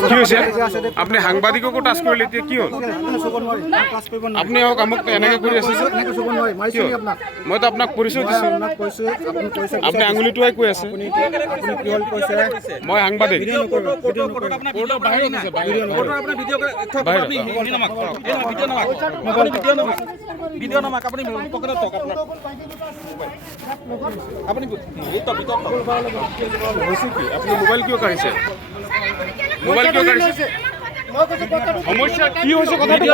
কি হৈছে আপনি সাংবাদিককো টাচ কৰিলে এতিয়া কি হ'ল আপুনি কামক এনেকৈ কৰি আছে মইতো আপোনাক পৰিচয় দিছোঁ আপুনি আঙুলিটোৱাই কৈ আছে মই সাংবাদিক আপুনি মোবাইল কিয় কাঢ়িছে মোবাইল কিয় কাঢ়িছে সমস্যা কি হৈছে কথাটো